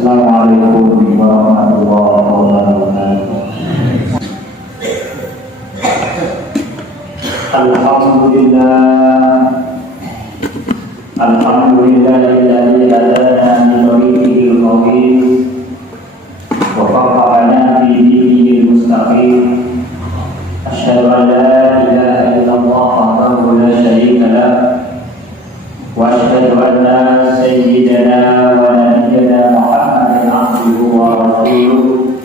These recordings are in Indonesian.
Assalamualaikum warahmatullahi wabarakatuh. Alhamdulillahilladzi hadana li tariqil qawim wa wafaqana fi dinil mustaqim. Asyhadu an la ilaha illallah wahdahu la syarika lah wa asyhadu anna sayyidana wa nabiyyana Muhammadan abduhu wa rasuluh.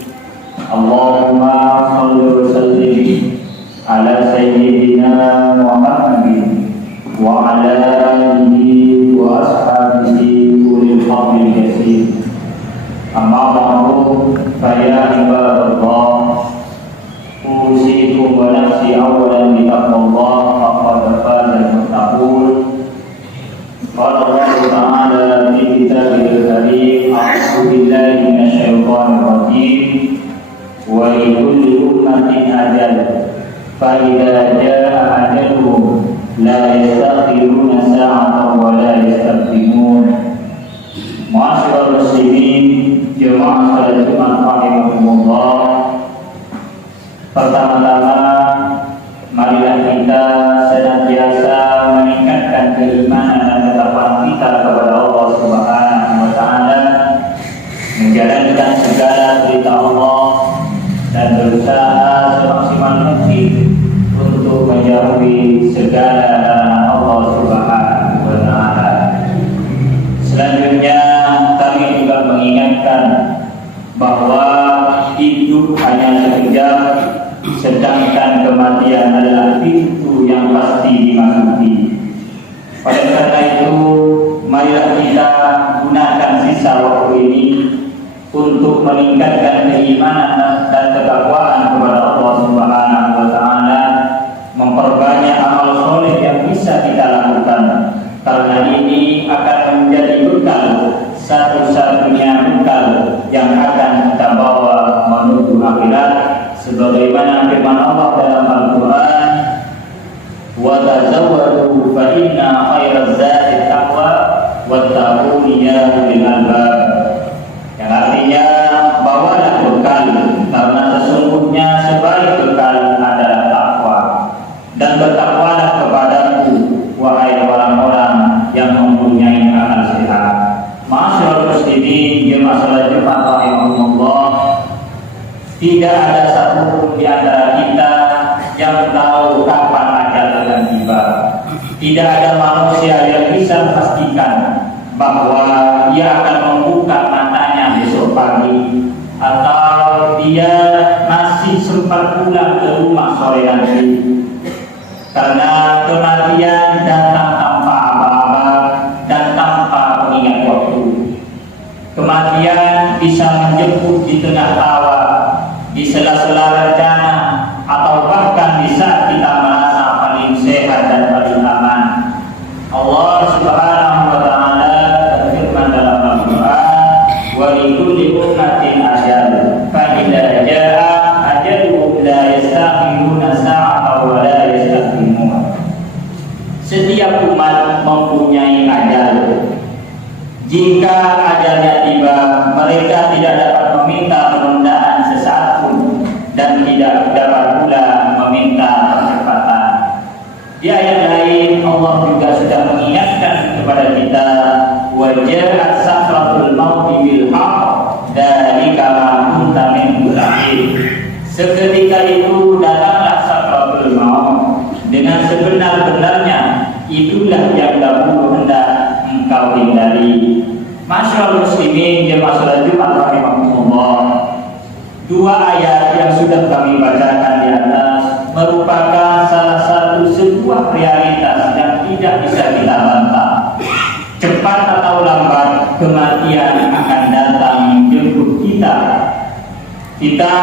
Allahumma shalli wa sallim ala sayyidina Muhammadin wa ala alihi wa ashabihi ulil fadli jasir. Amma ba'du, fa ya ibadallah, usikum wa nafsi awalan bi taqwallah faqad faza al-muttaqun. Qala Allah ta'ala fi kitabihil karim, a'udzu billahi minasyaitonir rajim. Wa likulli ummatin ajal, fa idza jaa ajaluhum la yastakhiruna sa'atan wa la yastaqdimun. Ma'asyiral muslimin, jemaah salat Jumat rahimakumullah. Pertama-tama marilah kita senantiasa meningkatkan keimanan dan ketakwaan kita kepada Allah Subhanahu wa taala, menjalankan segala perintah Allah dan berusaha semaksimal mungkin untuk menjauhi segala larangan Allah Subhanahu wa taala. Selanjutnya kami juga mengingatkan bahwa hidup hanya sekejap, sedangkan kematian adalah pintu yang pasti dimasuki. Oleh karena itu, marilah kita gunakan sisa waktu ini untuk meningkatkan keimanan dan ketakwaan kepada Allah Subhanahu wa taala, memperbanyak amal soleh yang bisa kita lakukan, karena ini akan menjadi bekal, satu-satunya bekal yang akan kita bawa menuju akhirat, sebagaimana firman Allah dalam Al-Quran, wa tazawwadu fa inna khairaz zadi taqwa wattaquni ya ulil albab, yang artinya bawalah bekal, karena sesungguhnya sebaik bekal adalah takwa, dan bertakwalah kepadaku wahai orang-orang yang mempunyai akal sehat. Ma'asyiral muslimin, jemaah salat Jumat rahimakumullah, tidak ada satupun di antara kita yang tahu kapan ajal akan tiba. Tidak ada manusia yang bisa memastikan bahwa ia akan membuka matanya besok pagi, atau dia masih sempat pulang ke rumah sore nanti. Karena kematian datang tanpa aba-aba dan tanpa pengingat waktu. Kematian bisa menjemput di tengah tawa, di sela-sela rencana, atau bahkan di saat kita merasa paling sehat dan paling aman. Allah Subhanahu wa taala berfirman dalam Al-Qur'an, wa likulli ummatin ajal, fa idza jaa ajaluhum la yastakhiruna sa'atan wa la yastaqdimun. Setiap umat mempunyai ajal. Jika ajalnya tiba, mereka tidak dapat meminta penundaan sesaat pun, dan tidak dapat pula meminta percepatan. Di ayat lain Allah juga sudah mengingatkan kepada kita, wa ja'at sakratul mauti bil haqq dzalika ma kunta minhu tahid. Seketika itu datanglah sakratul maut. Dengan sebenar-benarnya, itulah yang dahulu hendak engkau hindari. Masyaallah muslimin jemaah salat Jumat rahimahumullah. Dua ayat yang sudah kami bacakan di atas merupakan salah satu sebuah realitas yang tidak bisa kita bantah. Cepat atau lambat kematian akan datang menjemput kita. Kita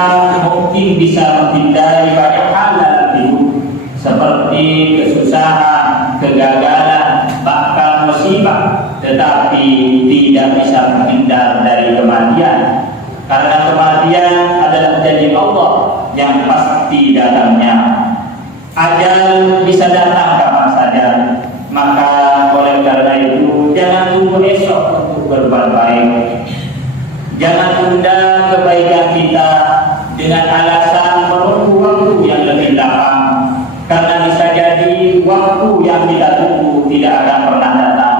mungkin bisa menghindari banyak hal dalam hidup, seperti kesusahan, kegagalan, bahkan musibah, tetapi tidak bisa menghindar dari kematian. Karena kematian adalah janji Allah yang pasti datangnya. Ajal bisa datang kapan saja. Maka oleh karena itu jangan tunggu esok untuk berbuat baik. Jangan tunda kebaikan kita dengan alasan menunggu waktu yang lebih lapang. Karena bisa jadi waktu yang kita tunggu tidak akan pernah datang.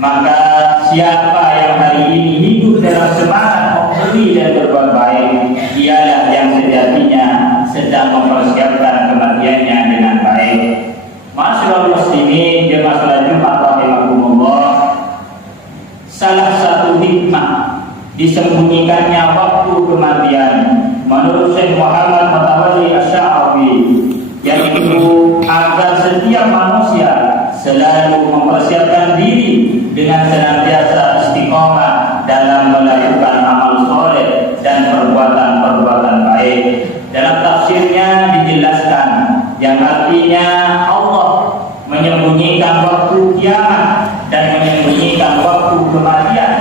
Maka siapa yang hari ini hidup dalam semangat memberi dan berbuat baik, dialah yang sejatinya sedang mempersiapkan kematiannya dengan baik. Masyaallah muslimin jemaah salat Jumat rahimahumullah. Salah satu hikmah disembunyikannya waktu kematian menurut Syekh Muhammad Matawalli Asy-Sya'rawi, yaitu agar setiap manusia selalu mempersiapkan diri dengan senantiasa istiqomah dalam melakukan amal soleh dan perbuatan-perbuatan baik. Dalam tafsirnya dijelaskan yang artinya Allah menyembunyikan waktu kiamat dan menyembunyikan waktu kematian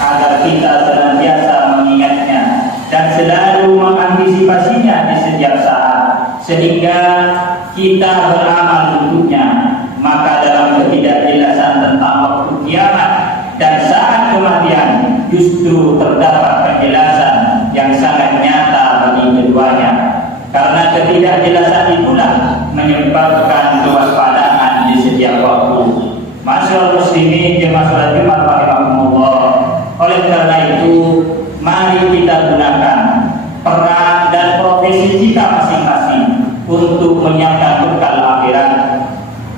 agar kita senantiasa mengingatnya dan selalu mengantisipasinya di setiap saat, sehingga kita beramal untuknya. Maka dalam ketidakjelasan tentang waktu kiamat dan saat kematian justru terdapat penjelasan yang sangat nyata bagi keduanya. Karena ketidakjelasan itulah menyebabkan kewaspadaan di setiap waktu. Masyaallah muslimin jemaah salat Jumat rahimahumullah. Oleh karena itu, mari kita gunakan peran dan profesi kita masing-masing untuk menyiapkan bekal akhirat.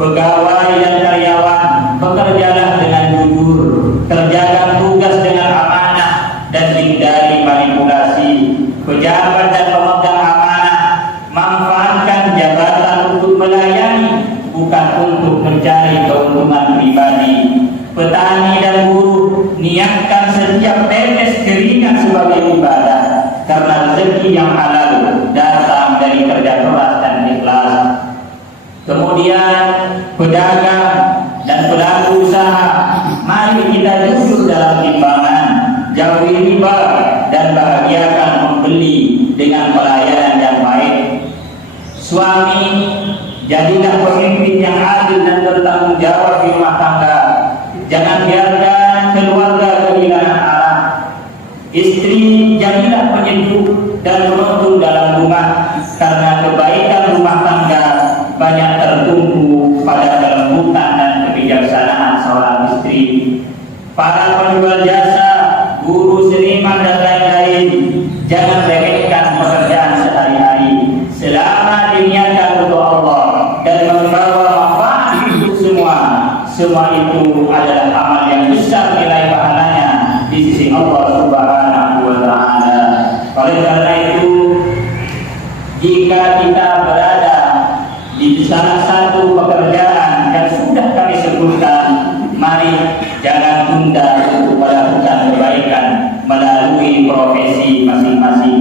Pegawai dan karyawan, bekerjalah dengan jujur, kerjakan tugas dengan amanah dan hindari manipulasi. Pejabat dan pemegang amanah, manfaatkan jabatan untuk melayani, bukan untuk mencari keuntungan pribadi. Petani dan buruh, niatkan setiap tetes keringat sebagai ibadah, karena rezeki yang halal datang dari kerja keras dan ikhlas. Kemudian pedagang dan pelaku usaha, mari kita jujur dalam timbangan, jauhi riba dan bahagiakan membeli dengan pelayanan yang baik. Suami, jadilah pemimpin yang adil dan bertanggung jawab di rumah tangga. Jangan biarkan keluarga kehilangan arah. Istri, jadilah penyejuk dan penuntun dalam rumah, karena kebaikan rumah tangga banyak tertumpu pada kelembutan dan kebijaksanaan seorang istri. Para penjual jasa, guru, seniman dan lain-lain, jangan remehkan pekerjaan sehari-hari. Selama diniatkan untuk Allah dan membawa manfaat untuk semua itu adalah amal yang besar nilai pahalanya di sisi Allah Subhanahu wa taala. Oleh karena itu, jika kita berada di salah satu pekerjaan yang sudah kami sebutkan, mari jangan tunda untuk melakukan kebaikan melalui profesi masing-masing.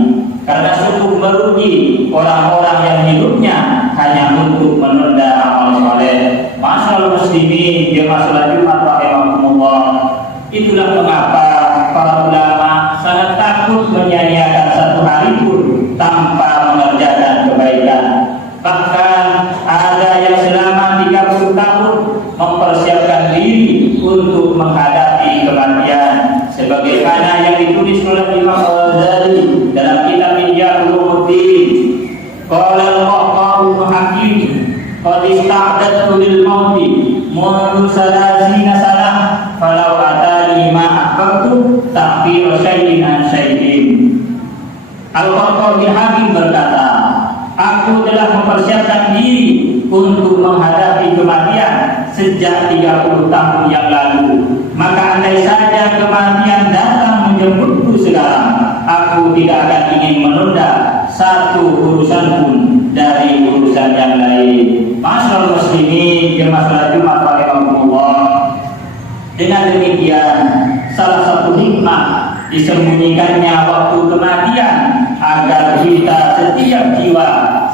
Karena sungguh merugi orang-orang yang hidupnya hanya untuk menunda amal soleh. Masyaallah muslimin jemaah salat Jumat rahimahumullah. Itulah mengapa para ulama sangat takut menyia-nyiakan satu hari pun tanpa mengerjakan kebaikan. Bahkan ada yang selama 30 tahun mempersiapkan diri untuk menghadapi kematian, sebagaimana yang ditulis oleh Imam Al-Ghazali dalam kitab Ihya Ulumuddin. Qala al-Qahtani Hakim, qad ista'dadtu lil mauti mundu salasina sanah falau atani ma ahbabtu ta'khir syai'in an syai'in. Al-Qahtani Al-Bara bin Habib berkata, aku telah mempersiapkan diri untuk menghadapi kematian sejak 30 tahun yang lalu. Maka andai saja kematian datang menjemputku sekarang, aku tidak akan ingin menunda satu urusan pun dari urusan yang lain. Masyaallah muslimin, jemaah salat Jumat rahimakumullah. Dengan demikian, salah satu hikmah disembunyikannya waktu kematian agar kita setiap jiwa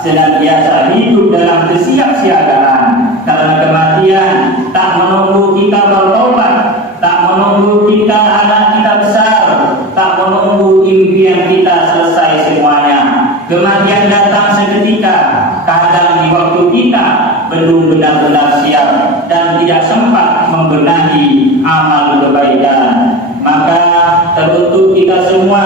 senantiasa hidup dalam kesiapsiagaan, karena kematian tak menunggu kita bertobat, tak menunggu kita anak kita besar, tak menunggu impian kita selesai semuanya. Kematian datang seketika, kadang di waktu kita belum benar-benar siap dan tidak sempat membenahi amal kebaikan. Maka teruntuk kita semua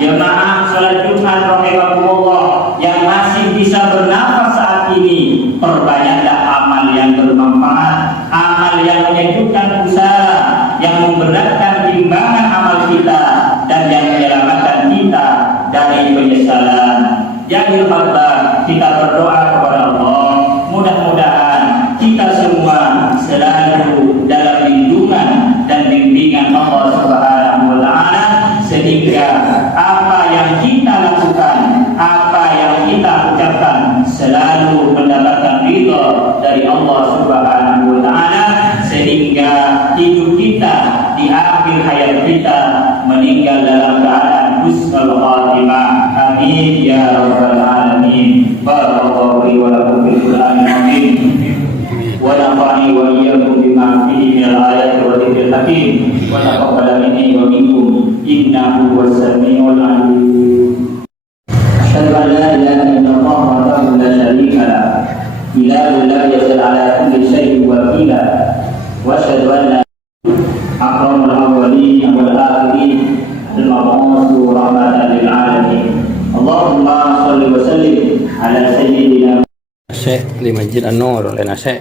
jemaah salat Jumat rahimakumullah yang masih bisa bernafas saat ini, perbanyaklah amal yang bermanfaat, amal yang menyejukkan pusara, yang memberatkan timbangan amal kita dan yang menyelamatkan kita dari penyesalan. Jadi kita berdoa kepada Allah, mudah-mudahan kita semua selalu dalam lindungan dan bimbingan Allah Subhanahu wa taala, sehingga apa yang kita lakukan, apa yang kita ucapkan selalu mendapatkan ridha dari Allah Subhanahu wa taala, sehingga hidup kita di akhir hayat kita meninggal dalam keadaan husnul khatimah. Amin ya rabbal alamin. Barakallahu li wa lakum fil Qur'anil azim wa nafa'ani wa iyyakum bima fihi minal ayati wa dzikril hakim wa taqabbal minni wa minkum innahu was-sami'ul 'alim. Asyhadu an la ilaha illallah wahdahu la syarika lah, ilahun la yazal ala kulli syai'in wakila, wa asyhadu anna akramul awwalin wal akhirin al-mab'uts rahmatan lil 'alamin. Allahumma shalli wa sallim ala sayyidina Syekh di Masjid An-Nur oleh Syekh